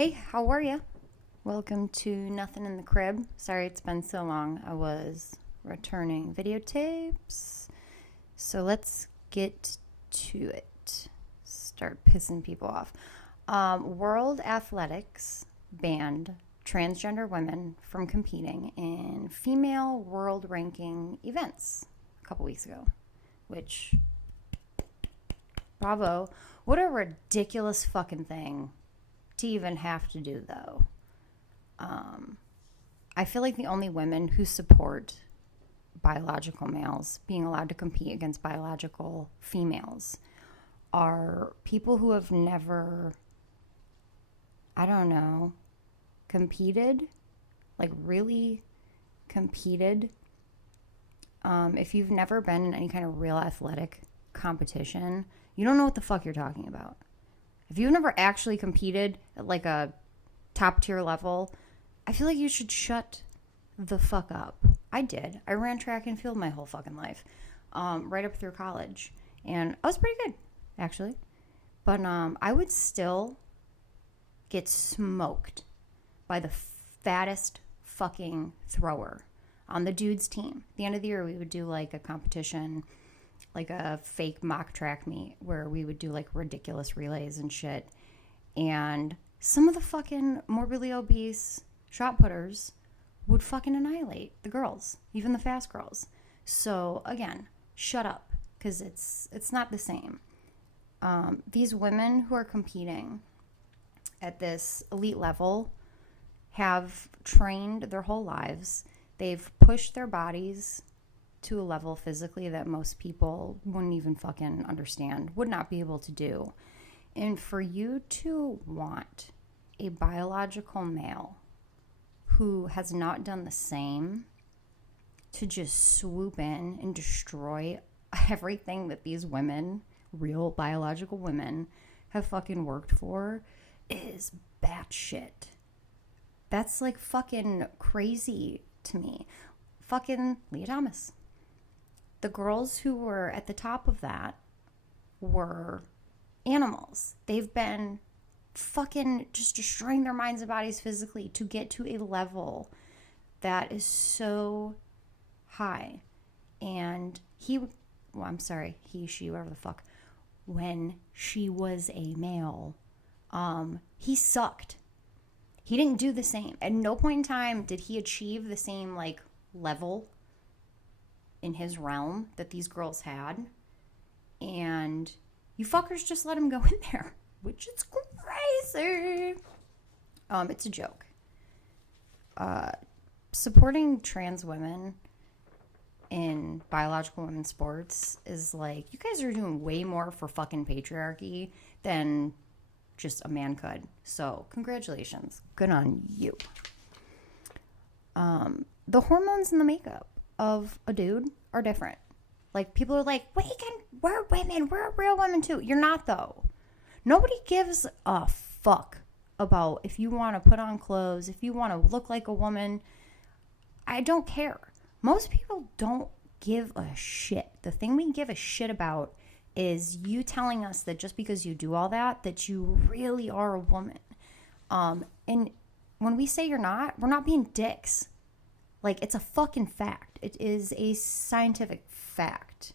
Hey, how are you? Welcome to Nothing in the Crib. Sorry it's been so long. I was returning videotapes. So let's get to it. Start pissing people off. World Athletics banned transgender women from competing in female world ranking events a couple weeks ago, which, bravo. What a ridiculous fucking thing to even have to do, though. I feel like the only women who support biological males being allowed to compete against biological females are people who have never, I don't know, competed, like really competed. If you've never been in any kind of real athletic competition, you don't know what the fuck you're talking about. If you've never actually competed at like a top tier level, I feel like you should shut the fuck up. I did. I ran track and field my whole fucking life, right up through college. And I was pretty good, actually. But I would still get smoked by the fattest fucking thrower on the dude's team. At the end of the year, we would do like a competition, like a fake mock track meet where we would do like ridiculous relays and shit. And some of the fucking morbidly obese shot putters would fucking annihilate the girls, even the fast girls. So again, shut up, because it's not the same. These women who are competing at this elite level have trained their whole lives. They've pushed their bodies to a level physically that most people wouldn't even fucking understand, would not be able to do. And for you to want a biological male who has not done the same to just swoop in and destroy everything that these women, real biological women, have fucking worked for is batshit. That's like fucking crazy to me. Fucking Leah Thomas. The girls who were at the top of that were animals. They've been fucking just destroying their minds and bodies physically to get to a level that is so high. And he, whatever the fuck, when she was a male, he sucked. He didn't do the same. At no point in time did he achieve the same like level in his realm that these girls had. And you fuckers just let him go in there, which is crazy. It's a joke. Supporting trans women in biological women's sports is like, you guys are doing way more for fucking patriarchy than just a man could. So congratulations. Good on you. The hormones and the makeup of a dude are different. Like, people are like, we're women, we're real women too. You're not, though. Nobody gives a fuck about if you want to put on clothes, if you want to look like a woman. I don't care. Most people don't give a shit. The thing we give a shit about is you telling us that just because you do all that, that you really are a woman. And when we say you're not, we're not being dicks. Like, it's a fucking fact. It is a scientific fact.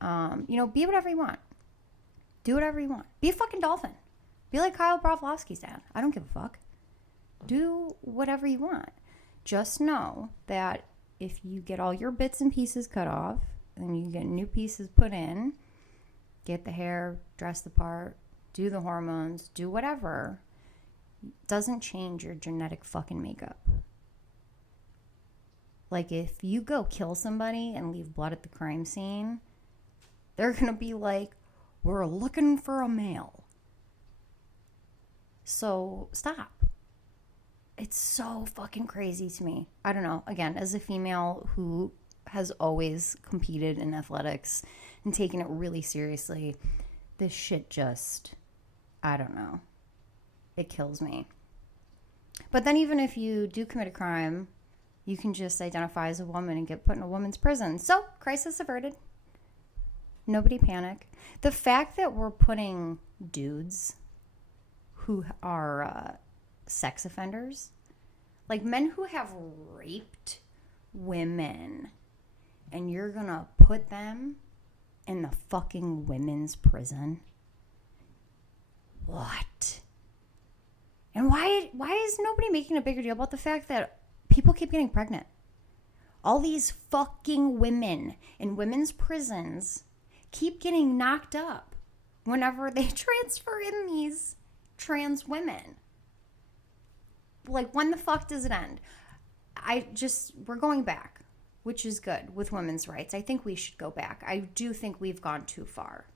Be whatever you want. Do whatever you want. Be a fucking dolphin. Be like Kyle Broflovski's dad. I don't give a fuck. Do whatever you want. Just know that if you get all your bits and pieces cut off and you get new pieces put in, get the hair, dress the part, do the hormones, do whatever, doesn't change your genetic fucking makeup. Like, if you go kill somebody and leave blood at the crime scene, they're going to be like, we're looking for a male. So stop. It's so fucking crazy to me. I don't know. Again, as a female who has always competed in athletics and taken it really seriously, this shit just, I don't know. It kills me. But then even if you do commit a crime, you can just identify as a woman and get put in a woman's prison. So, crisis averted. Nobody panic. The fact that we're putting dudes who are sex offenders, like men who have raped women, and you're gonna put them in the fucking women's prison? What? And why is nobody making a bigger deal about the fact that people keep getting pregnant? All these fucking women in women's prisons keep getting knocked up whenever they transfer in these trans women. Like, when the fuck does it end? We're going back, which is good with women's rights. I think we should go back. I do think we've gone too far.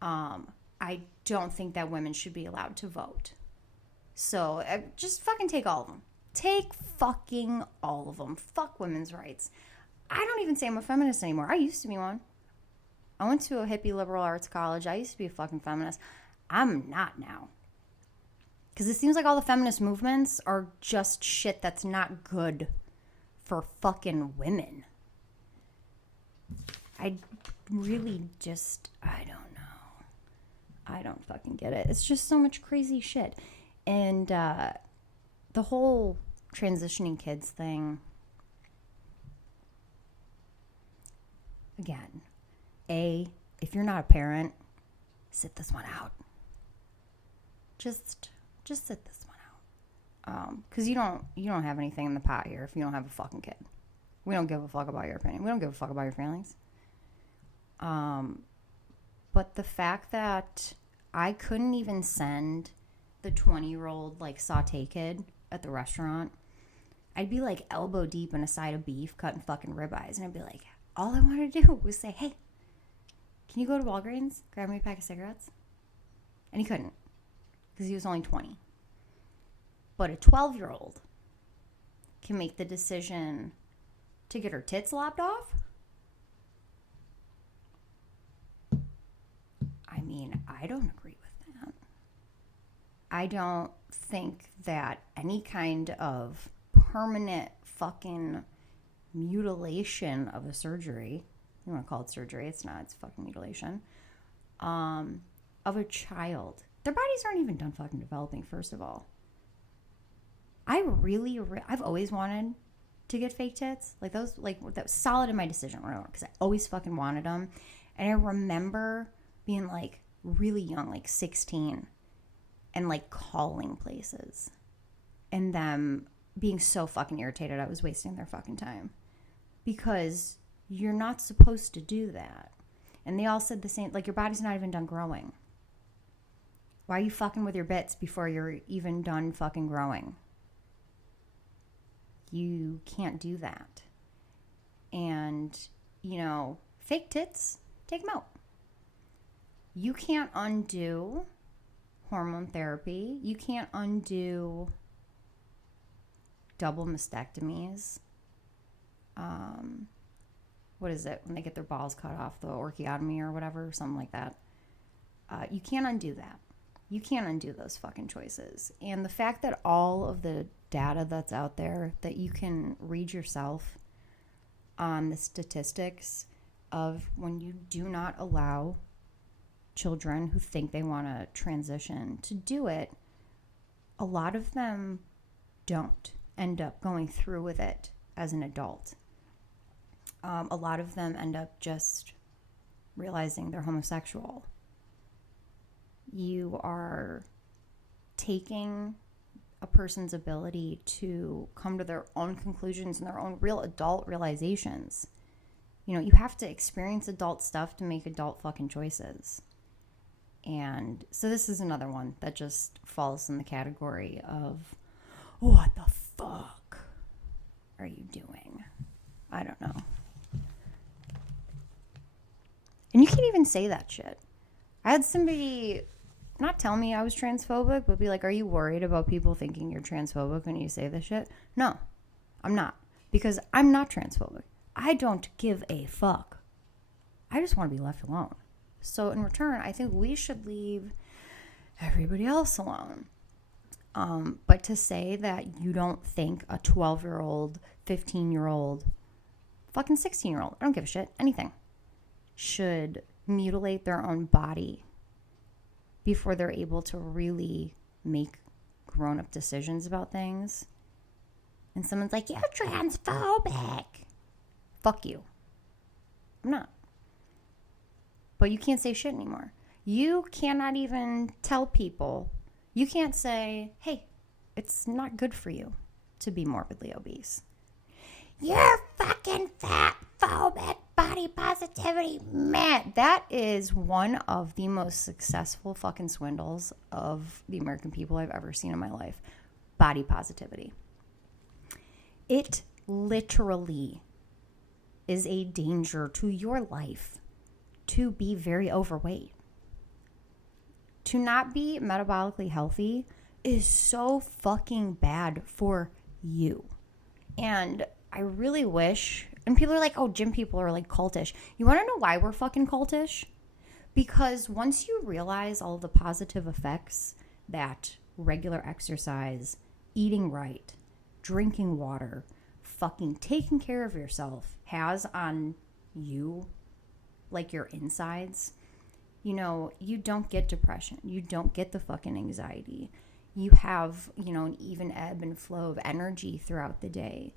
I don't think that women should be allowed to vote. So just fucking take all of them. Take fucking all of them. Fuck women's rights. I don't even say I'm a feminist anymore. I used to be one. I went to a hippie liberal arts college. I used to be a fucking feminist. I'm not now. Because it seems like all the feminist movements are just shit that's not good for fucking women. I really just, I don't know. I don't fucking get it. It's just so much crazy shit. And the whole transitioning kids thing, again, if you're not a parent, sit this one out. Just sit this one out. Because you don't have anything in the pot here if you don't have a fucking kid. We don't give a fuck about your opinion. We don't give a fuck about your feelings. But the fact that I couldn't even send the 20-year-old like saute kid at the restaurant, I'd be like elbow deep in a side of beef cutting fucking ribeyes, and I'd be like, all I wanted to do was say, hey, can you go to Walgreens, grab me a pack of cigarettes? And he couldn't, because he was only 20. But a 12-year-old can make the decision to get her tits lopped off? I mean, I don't agree with that. I don't think that any kind of permanent fucking mutilation of a surgery, you want to call it surgery, it's not, it's fucking mutilation, of a child. Their bodies aren't even done fucking developing, first of all. I've always wanted to get fake tits. Like those, like that was solid in my decision, because I always fucking wanted them. And I remember being like really young, like 16, and like calling places and them being so fucking irritated I was wasting their fucking time, because you're not supposed to do that. And they all said the same, like, your body's not even done growing. Why are you fucking with your bits before you're even done fucking growing? You can't do that. And, you know, fake tits, take them out. You can't undo hormone therapy. You can't undo double mastectomies. What is it when they get their balls cut off, the orchiotomy or whatever, something like that. You can't undo that. You can't undo those fucking choices. And the fact that all of the data that's out there that you can read yourself on the statistics of when you do not allow children who think they want to transition to do it, a lot of them don't end up going through with it as an adult. A lot of them end up just realizing they're homosexual. You are taking a person's ability to come to their own conclusions and their own real adult realizations. You know, you have to experience adult stuff to make adult fucking choices. And so this is another one that just falls in the category of, what the fuck are you doing? I don't know. And you can't even say that shit. I had somebody not tell me I was transphobic, but be like, are you worried about people thinking you're transphobic when you say this shit? No, I'm not. Because I'm not transphobic. I don't give a fuck. I just want to be left alone. So in return, I think we should leave everybody else alone. But to say that you don't think a 12-year-old, 15-year-old, fucking 16-year-old, I don't give a shit, anything, should mutilate their own body before they're able to really make grown-up decisions about things, and someone's like, you're transphobic. Fuck you. I'm not. But you can't say shit anymore. You cannot even tell people. You can't say, hey, it's not good for you to be morbidly obese. You're fucking fat-phobic, body positivity. Man, that is one of the most successful fucking swindles of the American people I've ever seen in my life. Body positivity. It literally is a danger to your life to be very overweight. To not be metabolically healthy is so fucking bad for you. And I really wish, and people are like, oh, gym people are like cultish. You want to know why we're fucking cultish? Because once you realize all the positive effects that regular exercise, eating right, drinking water, fucking taking care of yourself has on you, like your insides, you know, you don't get depression. You don't get the fucking anxiety. You have, you know, an even ebb and flow of energy throughout the day.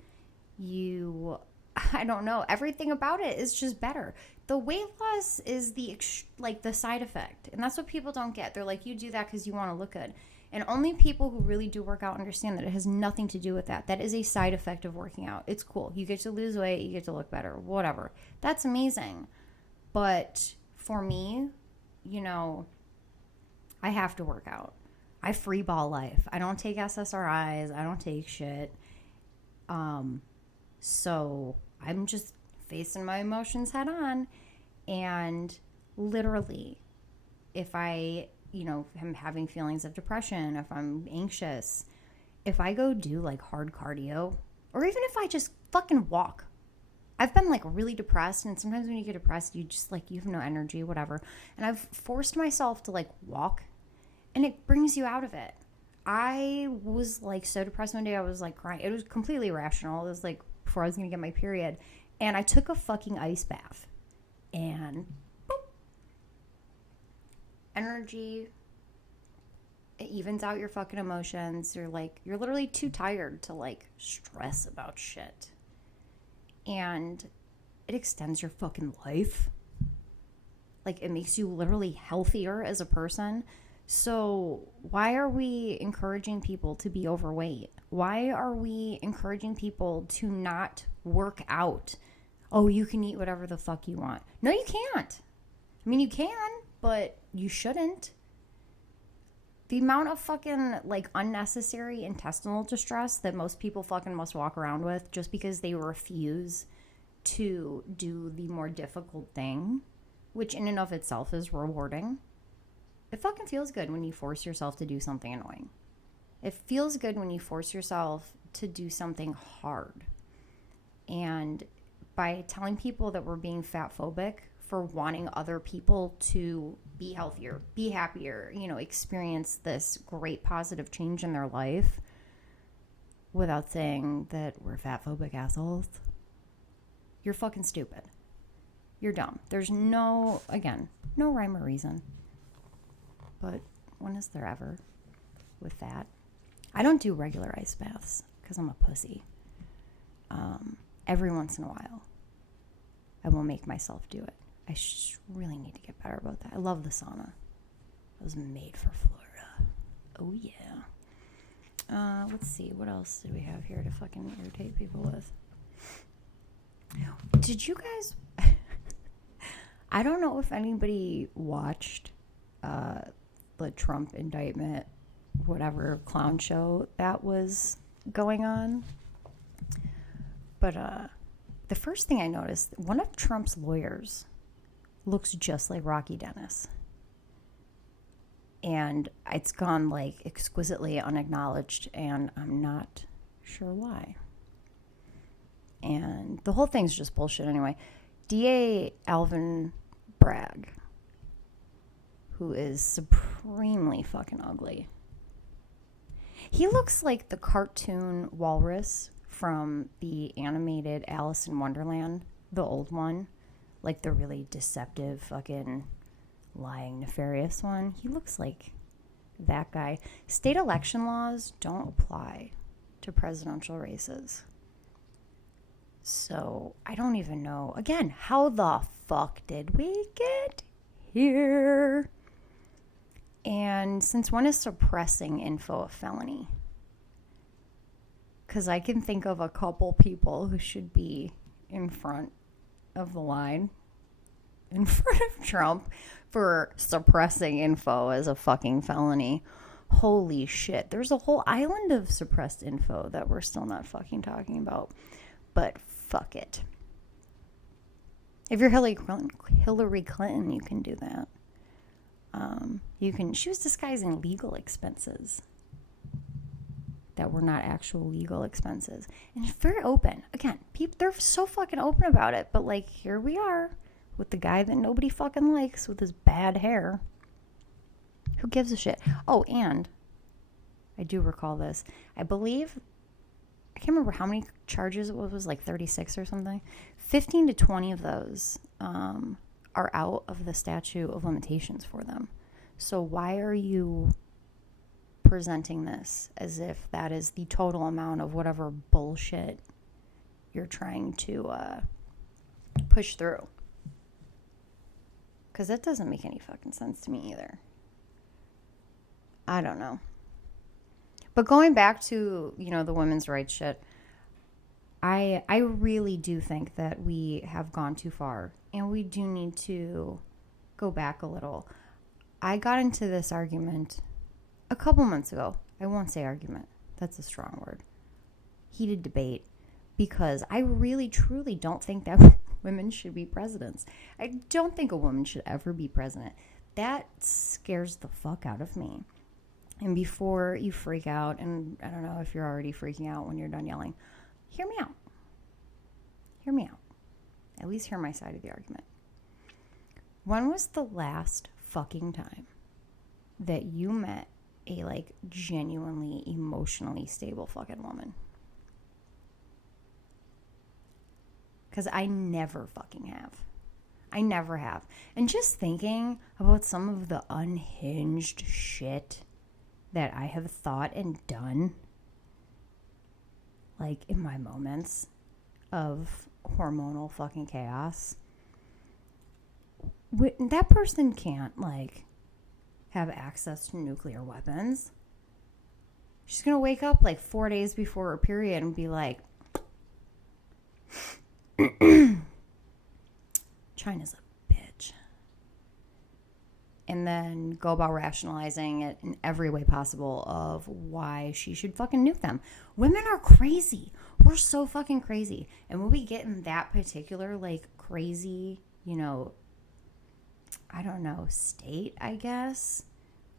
I don't know, everything about it is just better. The weight loss is the side effect, and that's what people don't get. They're like, you do that because you want to look good, and only people who really do work out understand that it has nothing to do with that. That is a side effect of working out. It's cool. You get to lose weight, you get to look better, whatever. That's amazing. But for me, you know, I have to work out. I free ball life. I don't take SSRIs. I don't take shit. So I'm just facing my emotions head on. And literally, if I, you know, am having feelings of depression, if I'm anxious, if I go do like hard cardio, or even if I just fucking walk. I've been like really depressed, and sometimes when you get depressed, you just like, you have no energy, whatever. And I've forced myself to like walk, and it brings you out of it. I was like so depressed one day, I was like crying. It was completely irrational. It was like before I was going to get my period. And I took a fucking ice bath. And boop, energy, it evens out your fucking emotions. You're literally too tired to like stress about shit. And it extends your fucking life. Like, it makes you literally healthier as a person. So why are we encouraging people to be overweight? Why are we encouraging people to not work out? Oh, you can eat whatever the fuck you want. No, you can't. I mean, you can, but you shouldn't. The amount of fucking, like, unnecessary intestinal distress that most people fucking must walk around with just because they refuse to do the more difficult thing, which in and of itself is rewarding. It fucking feels good when you force yourself to do something annoying. It feels good when you force yourself to do something hard. And by telling people that we're being fat-phobic for wanting other people to be healthier, be happier, you know, experience this great positive change in their life without saying that we're fat-phobic assholes, you're fucking stupid. You're dumb. There's no rhyme or reason. But when is there ever with that? I don't do regular ice baths because I'm a pussy. Every once in a while, I will make myself do it. I really need to get better about that. I love the sauna. It was made for Florida. Oh, yeah. Let's see. What else do we have here to fucking irritate people with? Did you guys... I don't know if anybody watched the Trump indictment, whatever clown show that was going on. But the first thing I noticed, one of Trump's lawyers looks just like Rocky Dennis. And it's gone like exquisitely unacknowledged, and I'm not sure why. And the whole thing's just bullshit anyway. DA Alvin Bragg, who is supremely fucking ugly. He looks like the cartoon walrus from the animated Alice in Wonderland, the old one. Like the really deceptive, fucking lying, nefarious one. He looks like that guy. State election laws don't apply to presidential races. So I don't even know. Again, how the fuck did we get here? And since when is suppressing info a felony? Because I can think of a couple people who should be in front of the line, in front of Trump, for suppressing info as a fucking felony. Holy shit. There's a whole island of suppressed info that we're still not fucking talking about. But fuck it. If you're Hillary Clinton, you can do that. She was disguising legal expenses that were not actual legal expenses. And it's very open. Again, people, they're so fucking open about it. But, like, here we are with the guy that nobody fucking likes with his bad hair. Who gives a shit? Oh, and I do recall this. I believe, I can't remember how many charges it was like 36 or something. 15 to 20 of those are out of the statute of limitations for them. So why are you presenting this as if that is the total amount of whatever bullshit you're trying to push through? Because that doesn't make any fucking sense to me either. I don't know. But going back to, the women's rights shit, I really do think that we have gone too far, and we do need to go back a little. I got into this argument a couple months ago. I won't say argument. That's a strong word. Heated debate, because I really, truly don't think that women should be presidents. I don't think a woman should ever be president. That scares the fuck out of me. And before you freak out, and I don't know if you're already freaking out when you're done yelling, hear me out. Hear me out. At least hear my side of the argument. When was the last fucking time that you met a, genuinely emotionally stable fucking woman? Because I never fucking have. I never have. And just thinking about some of the unhinged shit that I have thought and done, in my moments of hormonal fucking chaos, that person can't, have access to nuclear weapons. She's going to wake up, 4 days before her period and be like, China's a bitch. And then go about rationalizing it in every way possible of why she should fucking nuke them. Women are crazy. We're so fucking crazy. And when we get in that particular, crazy, I don't know, state, I guess,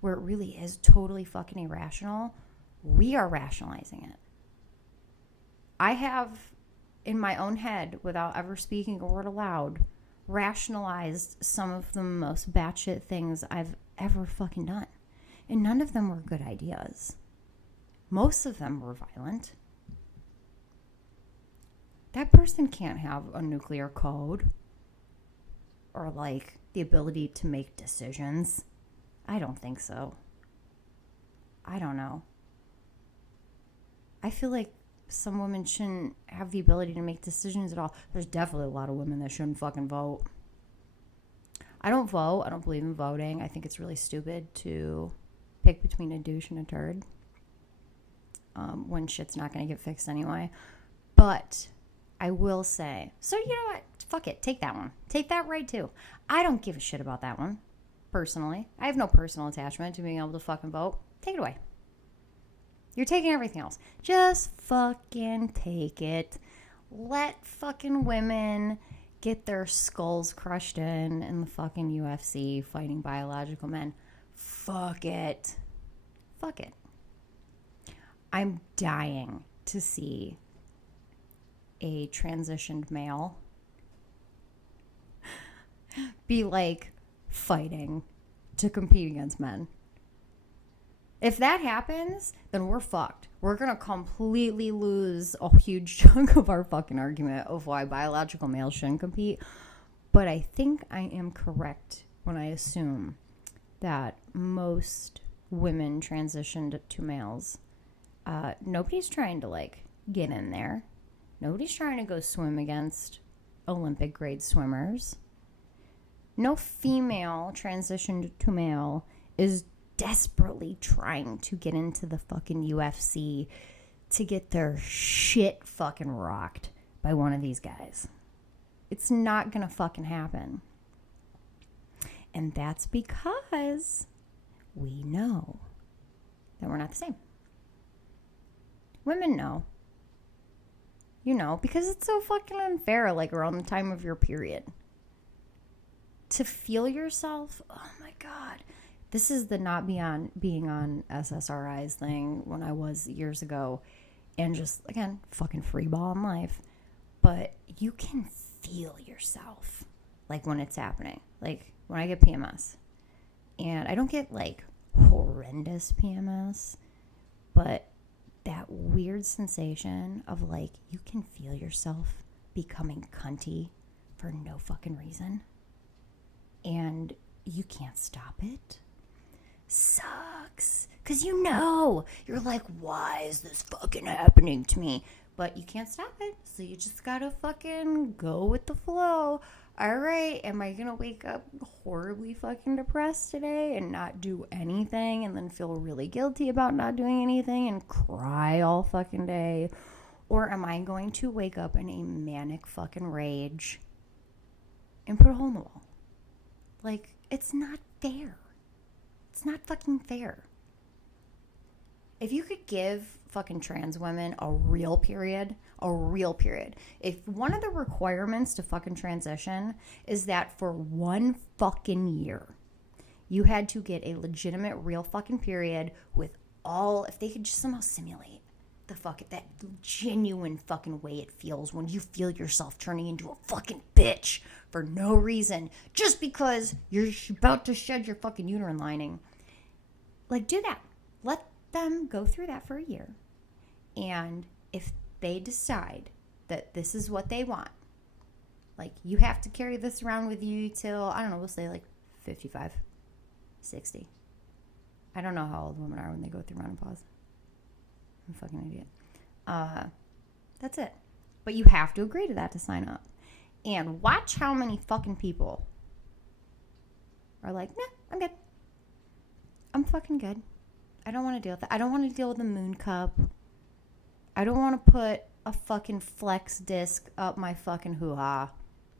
where it really is totally fucking irrational, we are rationalizing it. I have, in my own head, without ever speaking a word aloud, rationalized some of the most batshit things I've ever fucking done. And none of them were good ideas. Most of them were violent. That person can't have a nuclear code or the ability to make decisions. I don't think so. I don't know. I feel like some women shouldn't have the ability to make decisions at all. There's definitely a lot of women that shouldn't fucking vote. I don't vote. I don't believe in voting. I think it's really stupid to pick between a douche and a turd when shit's not going to get fixed anyway. But I will say, so you know what? Fuck it. Take that one. Take that right too. I don't give a shit about that one, personally. I have no personal attachment to being able to fucking vote. Take it away. You're taking everything else. Just fucking take it. Let fucking women get their skulls crushed in the fucking UFC fighting biological men. Fuck it. Fuck it. I'm dying to see a transitioned male be fighting to compete against men. If that happens, then we're fucked. We're going to completely lose a huge chunk of our fucking argument of why biological males shouldn't compete. But I think I am correct when I assume that most women transitioned to males, nobody's trying to, like, get in there. Nobody's trying to go swim against Olympic grade swimmers. No female transitioned to male is desperately trying to get into the fucking UFC to get their shit fucking rocked by one of these guys. It's not gonna fucking happen. And that's because we know that we're not the same. Women know. You know, because it's so fucking unfair, like, around the time of your period. To feel yourself, oh my God. This is the not being on SSRIs thing when I was years ago. And just, again, fucking free ball in life. But you can feel yourself, like, when it's happening. Like, when I get PMS. And I don't get, like, horrendous PMS. But that weird sensation of, like, you can feel yourself becoming cunty for no fucking reason. And you can't stop it. Sucks. Because you know. You're like, why is this fucking happening to me? But you can't stop it. So you just gotta fucking go with the flow. All right, am I gonna wake up horribly fucking depressed today and not do anything and then feel really guilty about not doing anything and cry all fucking day? Or am I going to wake up in a manic fucking rage and put a hole in the wall? Like, it's not fair. It's not fucking fair. If you could give fucking trans women a real period, if one of the requirements to fucking transition is that for 1 fucking year, you had to get a legitimate real fucking period with all, if they could just somehow simulate that genuine fucking way it feels when you feel yourself turning into a fucking bitch for no reason, just because you're about to shed your fucking uterine lining. Like, do that. Let them go through that for a year. And if they decide that this is what they want, like, you have to carry this around with you till, I don't know, we'll say like 55, 60. I don't know how old women are when they go through menopause. I'm a fucking idiot. That's it. But you have to agree to that to sign up. And watch how many fucking people are like, nah, I'm good. I'm fucking good. I don't want to deal with that. I don't want to deal with the moon cup. I don't want to put a fucking flex disc up my fucking hoo-ha.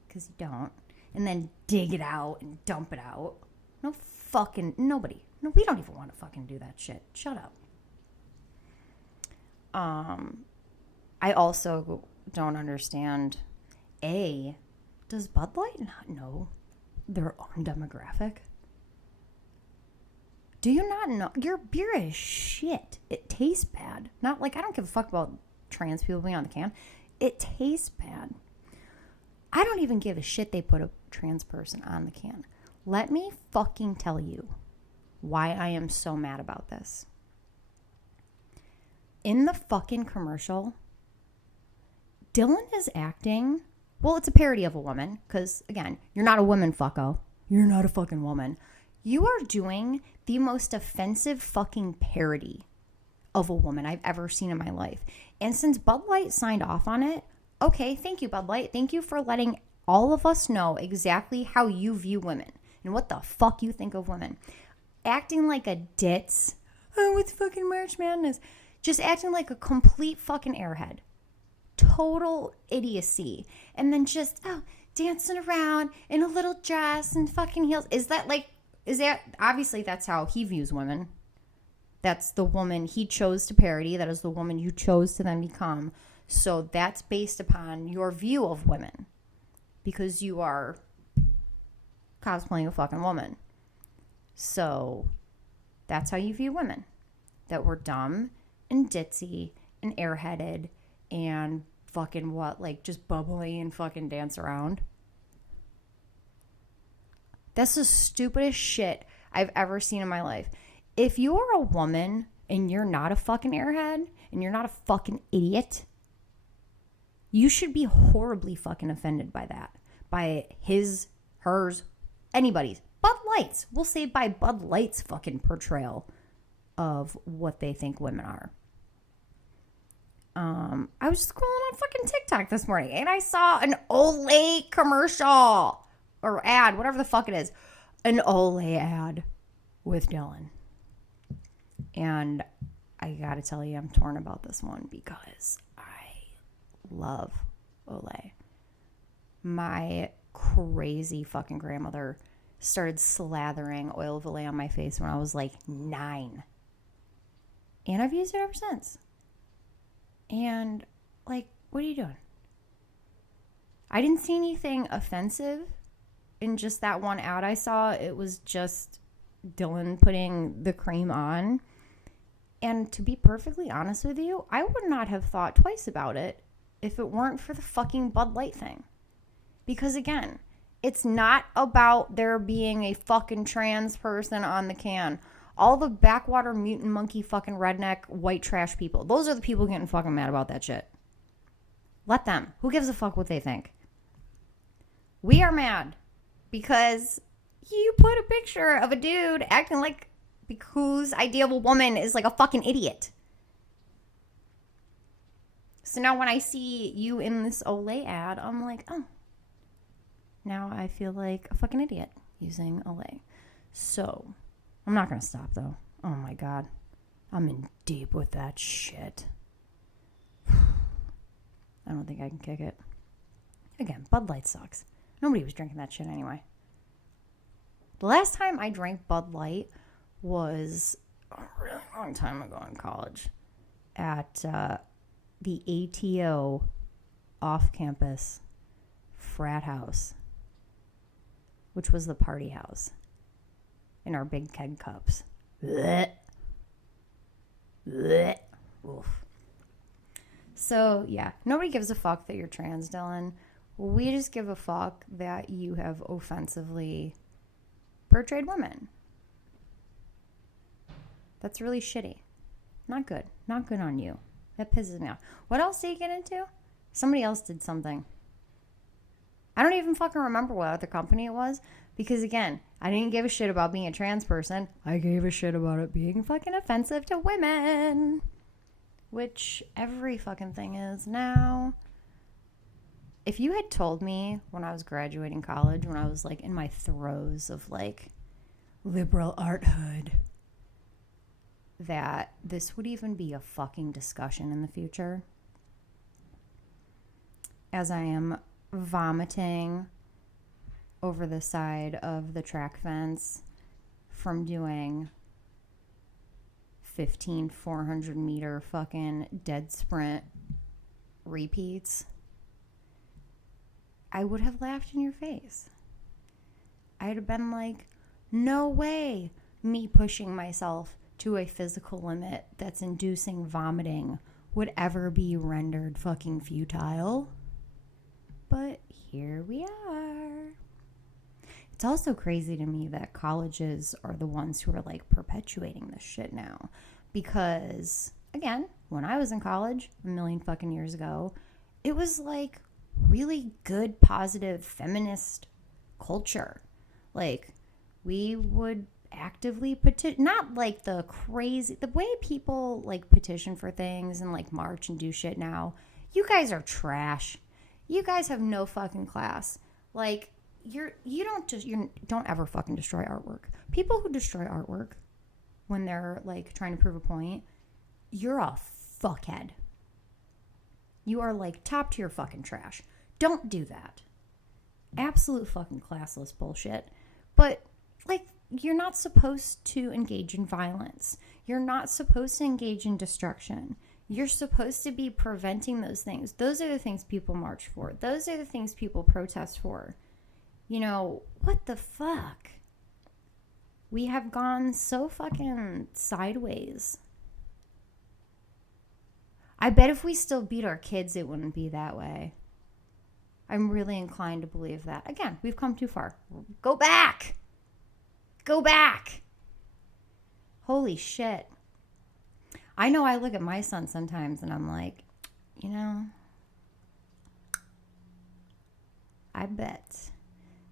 Because you don't. And then dig it out and dump it out. No fucking, nobody. No, we don't even want to fucking do that shit. Shut up. I also don't understand, does Bud Light not know their own demographic? Do you not know? Your beer is shit. It tastes bad. Not like, I don't give a fuck about trans people being on the can. It tastes bad. I don't even give a shit they put a trans person on the can. Let me fucking tell you why I am so mad about this. In the fucking commercial, Dylan is acting, well, it's a parody of a woman, because, again, you're not a woman, fucko. You're not a fucking woman. You are doing the most offensive fucking parody of a woman I've ever seen in my life. And since Bud Light signed off on it, okay, thank you, Bud Light. Thank you for letting all of us know exactly how you view women and what the fuck you think of women. Acting like a ditz. Oh, it's fucking March Madness. Just acting like a complete fucking airhead. Total idiocy. And then just, dancing around in a little dress and fucking heels. Is that obviously that's how he views women. That's the woman he chose to parody. That is the woman you chose to then become. So that's based upon your view of women. Because you are cosplaying a fucking woman. So that's how you view women. That we're dumb and ditzy and airheaded and fucking just bubbly and fucking dance around. That's the stupidest shit I've ever seen in my life. If you're a woman and you're not a fucking airhead and you're not a fucking idiot, you should be horribly fucking offended by that. By his, hers, anybody's. Bud Light's. We'll say by Bud Light's fucking portrayal of what they think women are. I was just scrolling on fucking TikTok this morning and I saw an Olay commercial or ad, whatever the fuck it is. An Olay ad with Dylan. And I gotta tell you, I'm torn about this one because I love Olay. My crazy fucking grandmother started slathering oil of Olay on my face when I was like 9. And I've used it ever since. And, like, what are you doing? I didn't see anything offensive in just that one ad I saw. It was just Dylan putting the cream on. And to be perfectly honest with you, I would not have thought twice about it if it weren't for the fucking Bud Light thing. Because, again, it's not about there being a fucking trans person on the can. All the backwater mutant monkey fucking redneck white trash people. Those are the people getting fucking mad about that shit. Let them. Who gives a fuck what they think? We are mad because you put a picture of a dude acting like whose idea of a woman is like a fucking idiot. So now when I see you in this Olay ad, I'm like, oh. Now I feel like a fucking idiot using Olay. So I'm not going to stop, though. Oh, my God. I'm in deep with that shit. I don't think I can kick it. Again, Bud Light sucks. Nobody was drinking that shit anyway. The last time I drank Bud Light was a really long time ago in college at the ATO off-campus frat house, which was the party house. In our big keg cups. Blech. Blech. Oof. So, yeah. Nobody gives a fuck that you're trans, Dylan. We just give a fuck that you have offensively portrayed women. That's really shitty. Not good. Not good on you. That pisses me off. What else did you get into? Somebody else did something. I don't even fucking remember what other company it was. Because, again, I didn't give a shit about being a trans person. I gave a shit about it being fucking offensive to women. Which every fucking thing is now. If you had told me when I was graduating college, when I was, like, in my throes of, like, liberal arthood, that this would even be a fucking discussion in the future. As I am vomiting over the side of the track fence from doing 15 400 meter fucking dead sprint repeats, I would have laughed in your face. I'd have been like, no way me pushing myself to a physical limit that's inducing vomiting would ever be rendered fucking futile. But here we are. It's also crazy to me that colleges are the ones who are like perpetuating this shit now. Because, again, when I was in college a million fucking years ago, it was like really good, positive, feminist culture. Like, we would actively petition, not like the way people like petition for things and like march and do shit now. You guys are trash. You guys have no fucking class. Like, you don't ever fucking destroy artwork. People who destroy artwork when they're like trying to prove a point, you're a fuckhead. You are like top tier fucking trash. Don't do that. Absolute fucking classless bullshit. But like, you're not supposed to engage in violence. You're not supposed to engage in destruction. You're supposed to be preventing those things. Those are the things people march for. Those are the things people protest for. You know, what the fuck? We have gone so fucking sideways. I bet if we still beat our kids, it wouldn't be that way. I'm really inclined to believe that. Again, we've come too far. Go back. Go back. Holy shit. I know I look at my son sometimes and I'm like, you know, I bet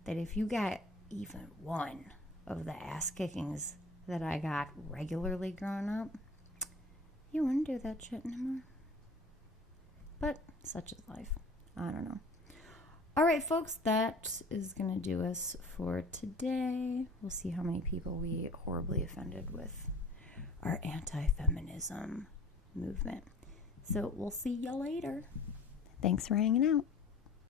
that if you got even one of the ass kickings that I got regularly growing up, you wouldn't do that shit anymore. But such is life. I don't know. All right, folks, that is going to do us for today. We'll see how many people we horribly offended with our anti-feminism movement. So we'll see you later. Thanks for hanging out.